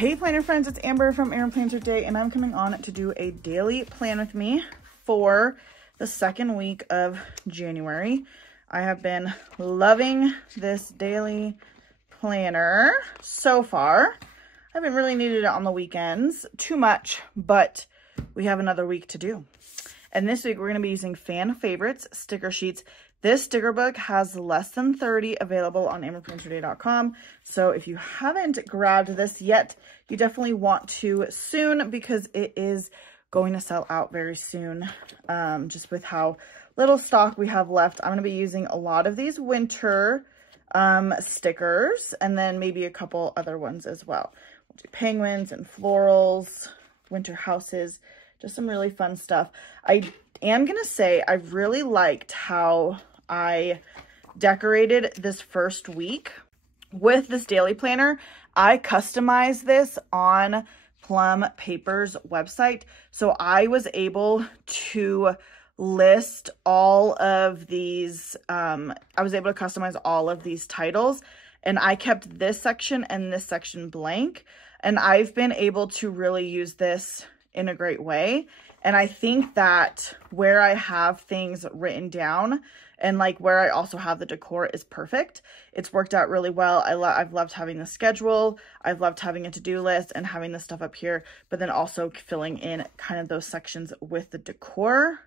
Hey planner friends, it's Amber from AmberPlansHerDay, and I'm coming on to do a daily plan with me for the second week of January. I have been loving this daily planner so far. I haven't really needed it on the weekends too much, but we have another week to do. And this week we're going to be using Fan Favorites sticker sheets. This sticker book has less than 30 available on AmberPlansHerDay.com. So if you haven't grabbed this yet, you definitely want to soon, because it is going to sell out very soon. Just with how little stock we have left. I'm going to be using a lot of these winter stickers, and then maybe a couple other ones as well. We'll do penguins and florals, winter houses, just some really fun stuff. I am going to say I really liked how I decorated this first week with this daily planner. I customized this on Plum Paper's website. So I was able to list all of these, I was able to customize all of these titles, and I kept this section and this section blank. And I've been able to really use this in a great way. And I think that where I have things written down and like where I also have the decor is perfect. It's worked out really well. I've loved having the schedule. I've loved having a to-do list and having the stuff up here, but then also filling in kind of those sections with the decor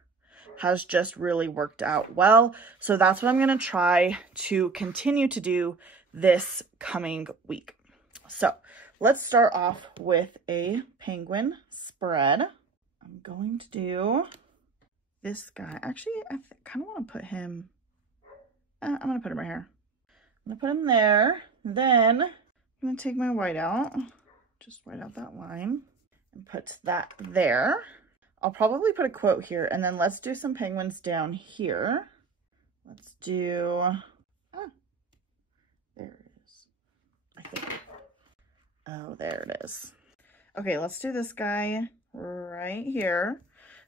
has just really worked out well. So that's what I'm going to try to continue to do this coming week. So let's start off with a penguin spread. I'm going to do this guy. Actually, I kind of want to put him, I'm going to put him right here. I'm going to put him there. Then I'm going to take my white out, just white out that line and put that there. I'll probably put a quote here, and then let's do some penguins down here. Let's do, there it is, I think. Oh, there it is. Okay, let's do this guy right here.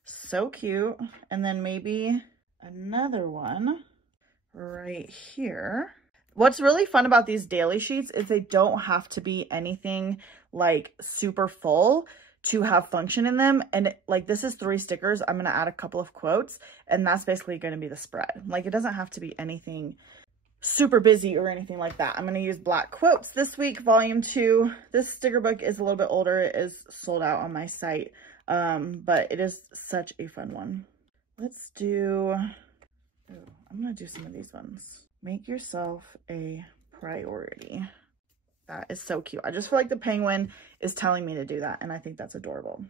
So cute. And then maybe another one right here. What's really fun about these daily sheets is they don't have to be anything like super full to have function in them. And like, this is 3 stickers. I'm going to add a couple of quotes, and that's basically going to be the spread. Like, it doesn't have to be anything super busy or anything like that. I'm going to use black quotes this week, volume 2. This sticker book is a little bit older. It is sold out on my site, but it is such a fun one. Let's do, I'm going to do some of these ones. Make yourself a priority. That is so cute. I just feel like the penguin is telling me to do that, and I think that's adorable.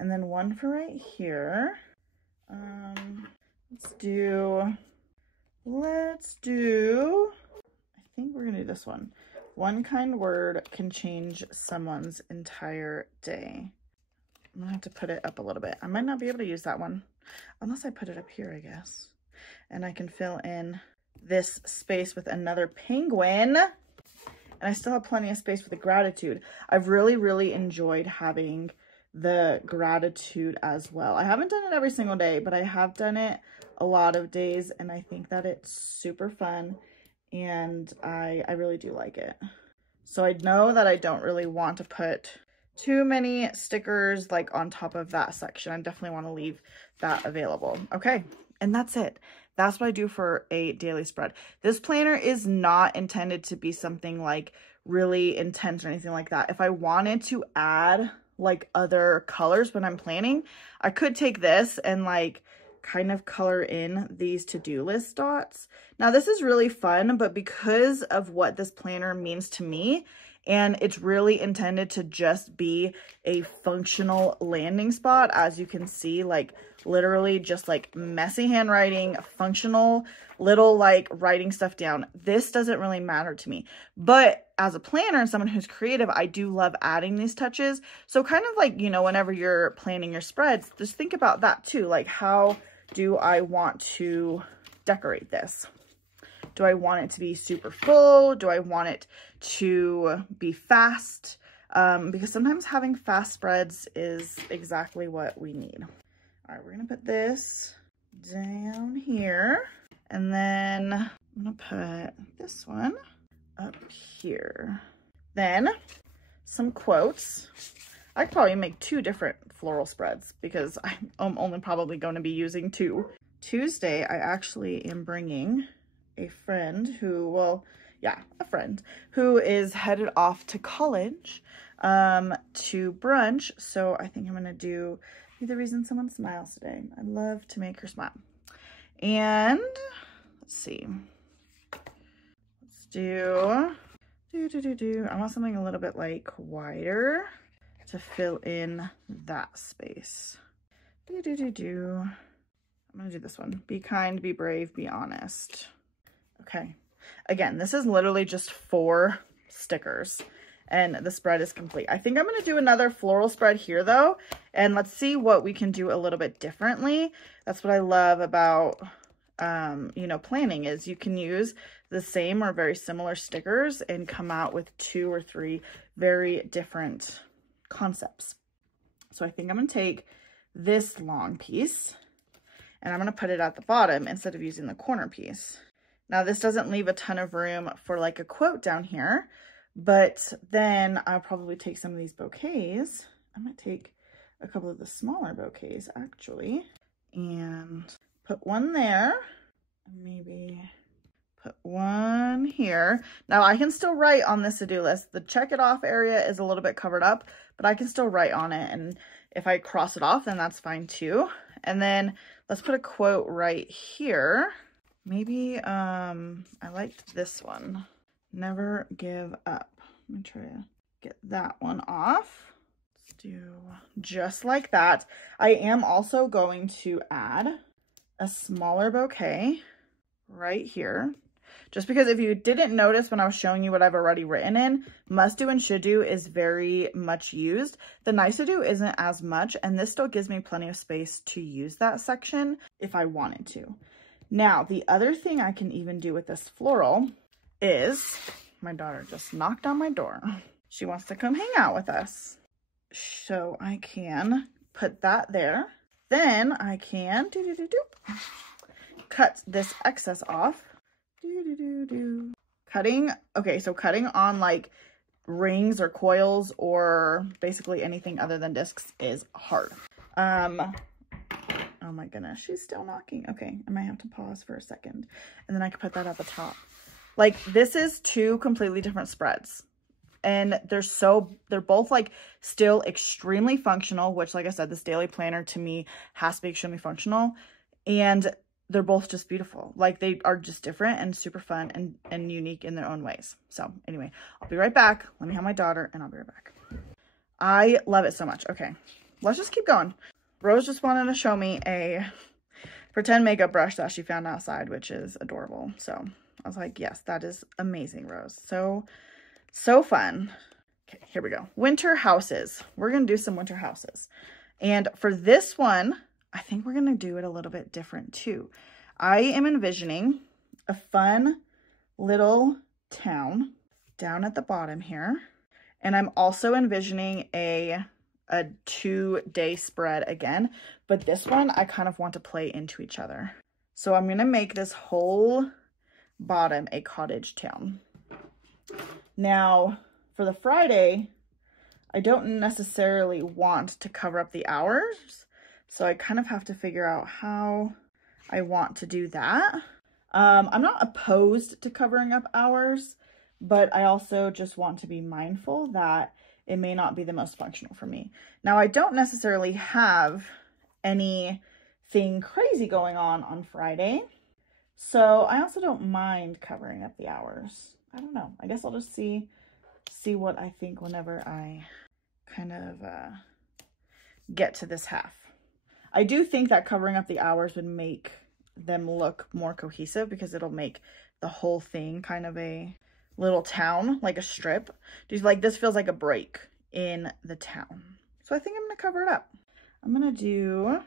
And then one for right here. Let's do, I think we're gonna do this one. One kind word can change someone's entire day. I'm gonna have to put it up a little bit. I might not be able to use that one unless I put it up here, I guess. And I can fill in this space with another penguin. And I still have plenty of space for the gratitude. I've really enjoyed having the gratitude as well. I haven't done it every single day, but I have done it a lot of days, and I think that it's super fun, and I really do like it. So I know that I don't really want to put too many stickers like on top of that section. I definitely want to leave that available. Okay, and that's it. That's what I do for a daily spread. This planner is not intended to be something like really intense or anything like that. If I wanted to add like other colors when I'm planning, I could take this and like kind of color in these to-do list dots. Now this is really fun, but because of what this planner means to me, and it's really intended to just be a functional landing spot, as you can see, like literally just like messy handwriting, functional little like writing stuff down. This doesn't really matter to me. But as a planner and someone who's creative, I do love adding these touches. So kind of like, you know, whenever you're planning your spreads, just think about that too. Like, how do I want to decorate this? Do I want it to be super full? Do I want it to be fast? Because sometimes having fast spreads is exactly what we need. All right, we're gonna put this down here, and then I'm gonna put this one up here. Then some quotes. I could probably make 2 different floral spreads because I'm only probably going to be using 2. Tuesday, I actually am bringing a friend who, well, yeah, a friend who is headed off to college to brunch. So I think I'm going to be the reason someone smiles today. I love to make her smile. And let's see. Let's do. I want something a little bit like wider to fill in that space. I'm gonna do this one. Be kind, be brave, be honest. Okay. Again, this is literally just 4 stickers and the spread is complete. I think I'm gonna do another floral spread here though, and let's see what we can do a little bit differently. That's what I love about you know, planning, is you can use the same or very similar stickers and come out with 2 or 3 very different concepts. So I think I'm going to take this long piece and I'm going to put it at the bottom instead of using the corner piece. Now this doesn't leave a ton of room for like a quote down here, but then I'll probably take some of these bouquets. I might take a couple of the smaller bouquets actually and put one there, and maybe put one here. Now I can still write on this to-do list. The check it off area is a little bit covered up, but I can still write on it. And if I cross it off, then that's fine too. And then let's put a quote right here. Maybe, I liked this one. Never give up. Let me try to get that one off. Let's do just like that. I am also going to add a smaller bouquet right here, just because if you didn't notice when I was showing you what I've already written in, must do and should do is very much used. The nice to do isn't as much, and this still gives me plenty of space to use that section if I wanted to. Now, the other thing I can even do with this floral is, my daughter just knocked on my door. She wants to come hang out with us. So I can put that there. Then I can cut this excess off. Cutting, okay, so cutting on like rings or coils or basically anything other than discs is hard. Oh my goodness, she's still knocking. Okay, I might have to pause for a second and then I can put that at the top. Like this is 2 completely different spreads. And they're both like still extremely functional, which like I said, this daily planner to me has to be extremely functional, and they're both just beautiful. Like they are just different and super fun and unique in their own ways. So anyway, I'll be right back. Let me have my daughter and I'll be right back. I love it so much. Okay, let's just keep going. Rose just wanted to show me a pretend makeup brush that she found outside, which is adorable. So I was like, yes, that is amazing, Rose. So fun. Okay, here we go. Winter houses. We're going to do some winter houses. And for this one, I think we're going to do it a little bit different too. I am envisioning a fun little town down at the bottom here. And I'm also envisioning a 2-day spread again. But this one, I kind of want to play into each other. So I'm going to make this whole bottom a cottage town. Now, for the Friday, I don't necessarily want to cover up the hours, so I kind of have to figure out how I want to do that. I'm not opposed to covering up hours, but I also just want to be mindful that it may not be the most functional for me. Now, I don't necessarily have anything crazy going on Friday, so I also don't mind covering up the hours. I don't know. I guess I'll just see what I think whenever I kind of get to this half. I do think that covering up the hours would make them look more cohesive because it'll make the whole thing kind of a little town, like a strip. Just like this feels like a break in the town. So I think I'm going to cover it up. I'm going to do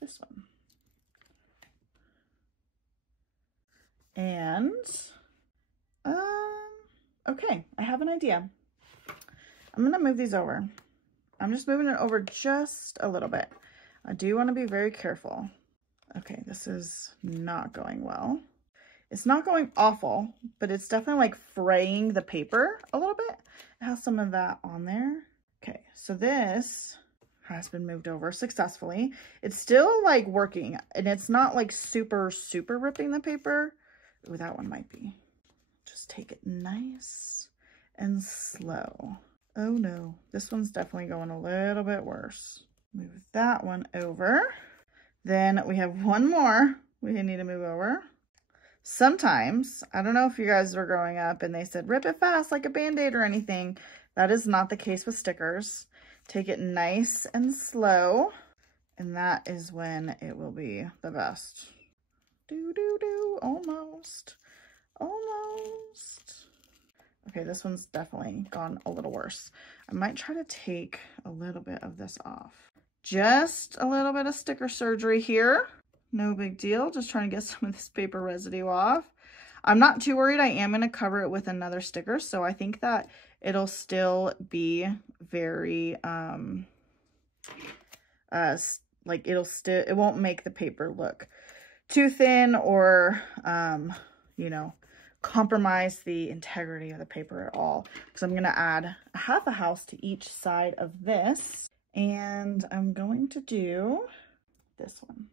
this one. And okay, I have an idea. I'm gonna move these over. I'm just moving it over just a little bit. I do want to be very careful. Okay, this is not going well. It's not going awful, but it's definitely like fraying the paper a little bit. It has some of that on there. Okay, so this has been moved over successfully. It's still like working, and it's not like super ripping the paper. Ooh, that one might be. Just take it nice and slow. Oh no, this one's definitely going a little bit worse. Move that one over. Then we have one more we need to move over. Sometimes, I don't know if you guys were growing up and they said, rip it fast like a Band-Aid or anything. That is not the case with stickers. Take it nice and slow, and that is when it will be the best. Almost. Okay, this one's definitely gone a little worse. I might try to take a little bit of this off. Just a little bit of sticker surgery here. No big deal, just trying to get some of this paper residue off. I'm not too worried. I am going to cover it with another sticker, so I think that it'll still be very, like it won't make the paper look too thin or, you know, compromise the integrity of the paper at all. Because I'm going to add half a house to each side of this, and I'm going to do this one.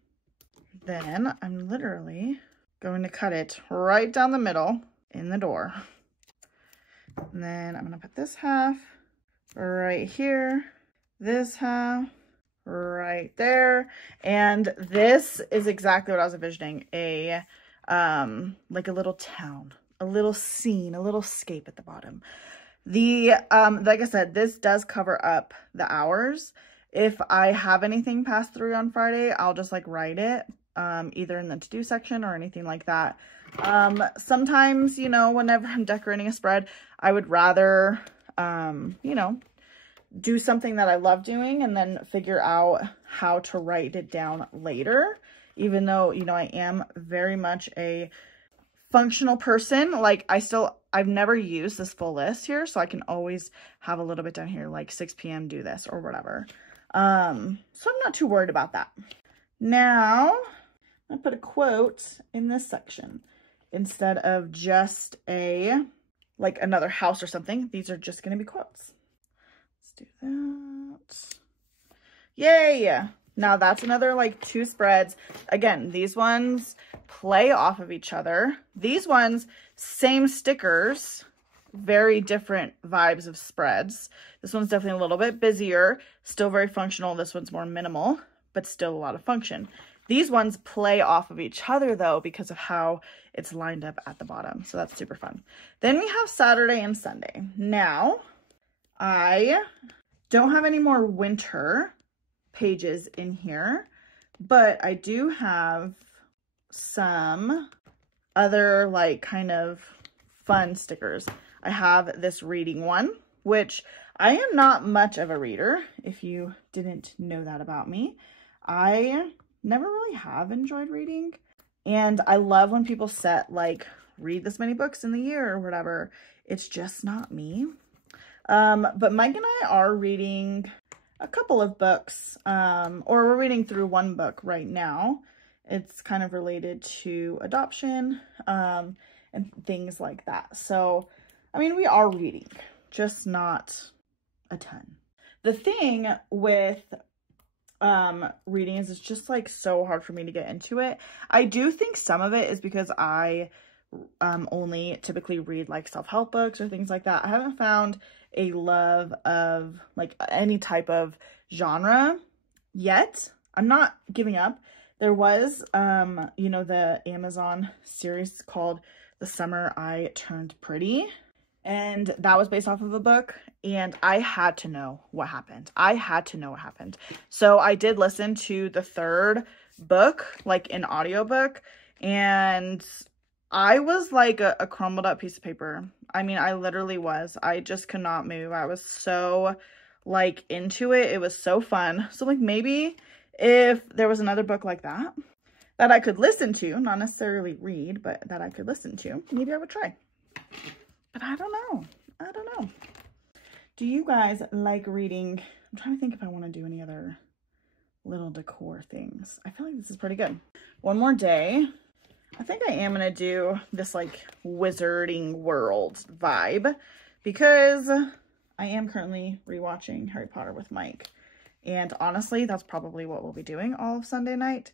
Then I'm literally going to cut it right down the middle in the door. And then I'm going to put this half right here, this half right there. And this is exactly what I was envisioning, a like a little town, a little scene, a little scape at the bottom. The like I said, this does cover up the hours. If I have anything past 3 on Friday, I'll just like write it either in the to-do section or anything like that. Sometimes, you know, whenever I'm decorating a spread, I would rather, you know, do something that I love doing and then figure out how to write it down later. Even though, you know, I am very much a functional person. Like I've never used this full list here, so I can always have a little bit down here, like 6 p.m. do this or whatever. So I'm not too worried about that. Now I put a quote in this section instead of just like another house or something. These are just going to be quotes. Let's do that. Yay! Now that's another like 2 spreads. Again, these ones play off of each other. These ones, same stickers, very different vibes of spreads. This one's definitely a little bit busier, still very functional. This one's more minimal, but still a lot of function. These ones play off of each other though because of how it's lined up at the bottom. So that's super fun. Then we have Saturday and Sunday. Now, I don't have any more winter pages in here, but I do have some other like kind of fun stickers. I have this reading one, which I am not much of a reader, if you didn't know that about me. I never really have enjoyed reading, and I love when people set like read this many books in the year or whatever. It's just not me. But Mike and I are reading a couple of books, or we're reading through one book right now. It's kind of related to adoption, and things like that. So, I mean, we are reading, just not a ton. The thing with reading is it's just like so hard for me to get into it. I do think some of it is because I only typically read like self-help books or things like that. I haven't found a love of like any type of genre yet. I'm not giving up. There was, you know, the Amazon series called The Summer I Turned Pretty, and that was based off of a book, and I had to know what happened. I had to know what happened. So I did listen to the 3rd book, like an audiobook, and I was like a crumbled up piece of paper. I mean, I literally was. I just could not move. I was so like into it. It was so fun. So like maybe if there was another book like that I could listen to, not necessarily read, but that I could listen to, maybe I would try. But I don't know. I don't know. Do you guys like reading? I'm trying to think if I want to do any other little decor things. I feel like this is pretty good. One more day. I think I am going to do this like Wizarding World vibe because I am currently rewatching Harry Potter with Mike. And honestly, that's probably what we'll be doing all of Sunday night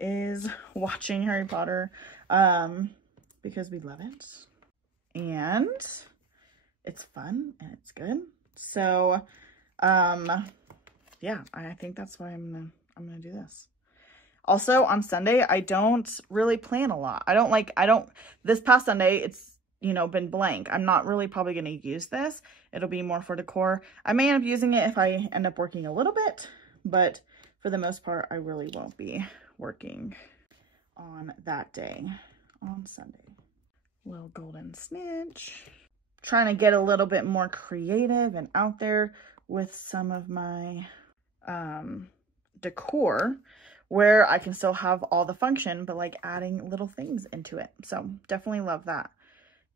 is watching Harry Potter because we love it. And it's fun and it's good. So, yeah, I think that's why I'm gonna do this. Also on Sunday, I don't really plan a lot. This past Sunday, it's, you know, been blank. I'm not really probably gonna use this. It'll be more for decor. I may end up using it if I end up working a little bit, but for the most part, I really won't be working on that day on Sunday. Little golden snitch. Trying to get a little bit more creative and out there with some of my decor where I can still have all the function, but like adding little things into it. So definitely love that.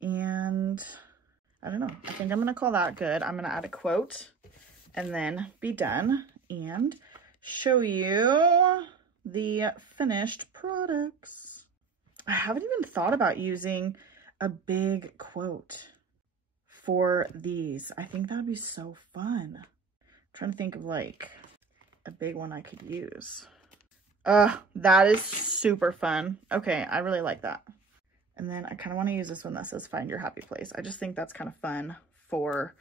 And I don't know, I think I'm gonna call that good. I'm gonna add a quote and then be done and show you the finished products. I haven't even thought about using a big quote for these. I think that'd be so fun. I'm trying to think of like a big one I could use. That is super fun. Okay, I really like that. And then I kind of want to use this one that says find your happy place. I just think that's kind of fun for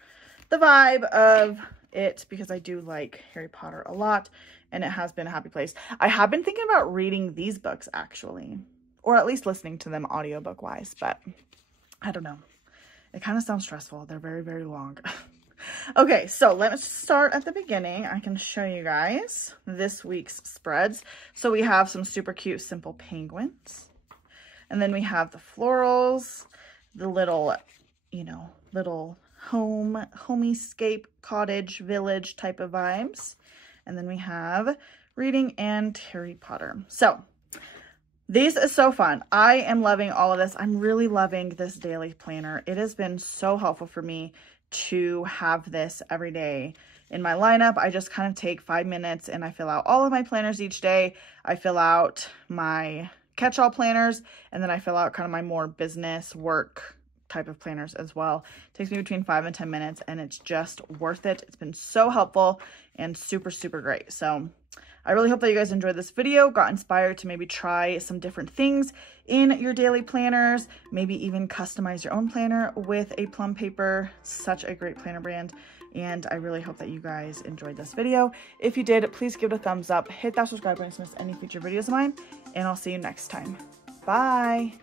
the vibe of it because I do like Harry Potter a lot and it has been a happy place. I have been thinking about reading these books actually, or at least listening to them audiobook wise, but I don't know. It kind of sounds stressful. They're very, very long. Okay, so let's start at the beginning. I can show you guys this week's spreads. So we have some super cute, simple penguins. And then we have the florals, the little, you know, little homescape, cottage, village type of vibes. And then we have reading and Harry Potter. So this is so fun. I am loving all of this. I'm really loving this daily planner. It has been so helpful for me to have this every day in my lineup. I just kind of take 5 minutes and I fill out all of my planners each day. I fill out my catch-all planners and then I fill out kind of my more business work type of planners as well. It takes me between 5 and 10 minutes and it's just worth it. It's been so helpful and super, super great. So I really hope that you guys enjoyed this video, got inspired to maybe try some different things in your daily planners, maybe even customize your own planner with a Plum Paper. Such a great planner brand. And I really hope that you guys enjoyed this video. If you did, please give it a thumbs up, hit that subscribe button to miss any future videos of mine, and I'll see you next time. Bye.